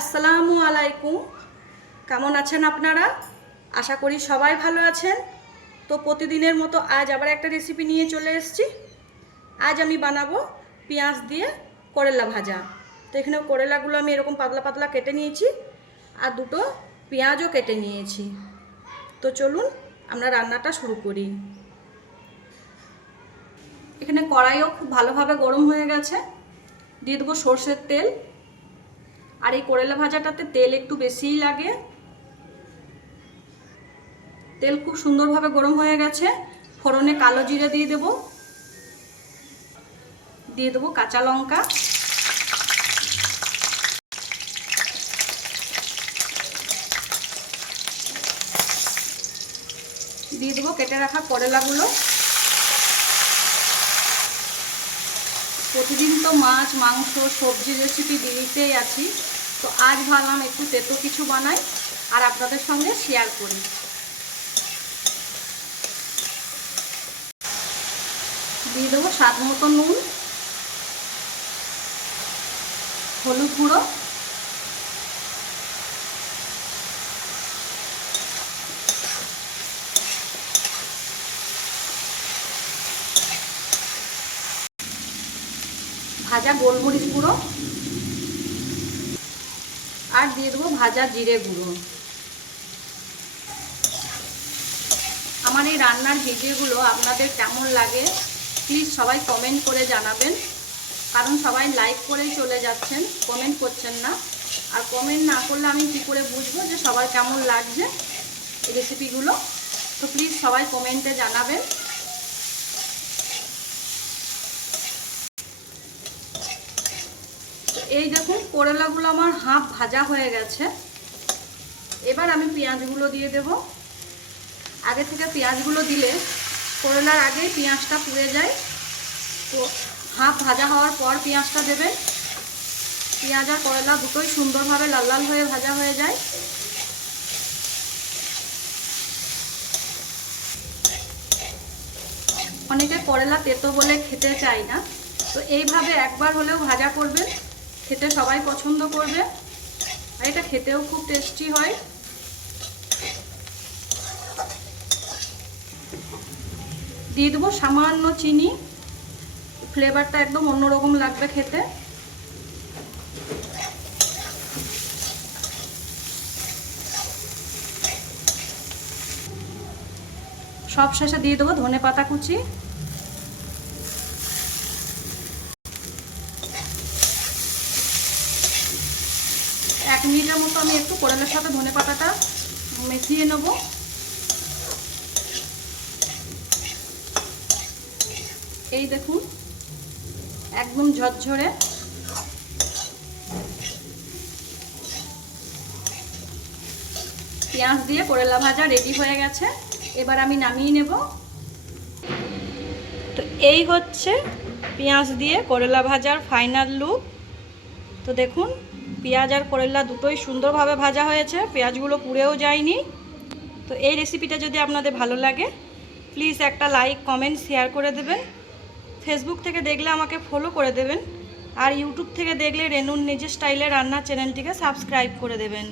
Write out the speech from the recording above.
আসসালামু আলাইকুম। কেমন আছেন আপনারা? আশা করি সবাই ভালো আছেন। তো প্রতিদিনের মতো আজ আবার একটা রেসিপি নিয়ে চলে এসেছি। আজ আমি বানাবো পেঁয়াজ দিয়ে করেলা ভাজা। তো এখানে করেলাগুলো আমি এরকম পাতলা পাতলা কেটে নিয়েছি আর দুটো পেঁয়াজও কেটে নিয়েছি। তো চলুন আমরা রান্নাটা শুরু করি। এখানে কড়াইও খুব ভালোভাবে গরম হয়ে গেছে। দিয়ে দেবো সর্ষের তেল। আর এই করেলা ভাজাটাতে তেল একটু বেশিই লাগে। তেল খুব সুন্দরভাবে গরম হয়ে গেছে। ফোড়নে কালো জিরে দিয়ে দেব। দিয়ে দেবো কাঁচা লঙ্কা। দিয়ে দেবো কেটে রাখা করলাগুলো। প্রতিদিন তো মাছ, মাংস, সবজি রেসিপি দিতেই আছি। তো আজ ভাবলাম একটু তেতো কিছু বানাই আর আপনাদের সঙ্গে শেয়ার করি। দিয়ে দেবো স্বাদ মতো নুন, হলুদ গুঁড়ো, ভাজা গোলমরিচ গুঁড়ো আর দিয়ে দেবো ভাজা জিরে গুঁড়ো। আমার এই রান্নার ভিডিওগুলো আপনাদের কেমন লাগে প্লিজ সবাই কমেন্ট করে জানাবেন। কারণ সবাই লাইক করেই চলে যাচ্ছেন কমেন্ট করছেন না। আর কমেন্ট না করলে আমি কী করে বুঝব যে সবার কেমন লাগছে এই রেসিপিগুলো তো প্লিজ সবাই কমেন্টে জানাবেন। এই দেখুন, করলাগুলো আমার হাফ ভাজা হয়ে গেছে। এবার আমি পেঁয়াজগুলো দিয়ে দেব। আগে থেকে পেঁয়াজগুলো দিলে করলার আগেই পেঁয়াজটা পুড়ে যায়। তো হাফ ভাজা হওয়ার পর পেঁয়াজটা দেবেন। পেঁয়াজ আর করলা দুটোই সুন্দরভাবে লাল লাল হয়ে ভাজা হয়ে যায়। অনেকে করলা তেতো বলে খেতে চায় না। তো এইভাবে একবার হলেও ভাজা করবেন। খেতে সবাই পছন্দ করবে। আর এটা খেতেও খুব টেস্টি হয়। দিয়ে দেবো সামান্য চিনি। ফ্লেভারটা একদম অন্যরকম লাগবে খেতে। সব শেষে দিয়ে দেবো ধনে পাতা কুচি। এক মিনিটের মতো আমি একটু কোরালের সাথে ধনে পাতাটা মিশিয়ে নেব। এই দেখুন, একদম ঝরঝরে। পেঁয়াজ দিয়ে করেলা ভাজা রেডি হয়ে গেছে। এবার আমি নামিয়ে নেব। তো এই হচ্ছে পেঁয়াজ দিয়ে করেলা ভাজার ফাইনাল লুক তো দেখুন পেঁয়াজ আর করেলা দুটোই সুন্দরভাবে ভাজা হয়েছে। পেঁয়াজগুলো পুড়েও যায়নি। তো এই রেসিপিটা যদি আপনাদের ভালো লাগে প্লিজ একটা লাইক কমেন্ট শেয়ার করে দেবেন। ফেসবুক থেকে দেখলে আমাকে ফলো করে দেবেন। আর ইউটিউব থেকে দেখলে রেনুর নিজের স্টাইলে রান্না চ্যানেলটিকে সাবস্ক্রাইব করে দেবেন।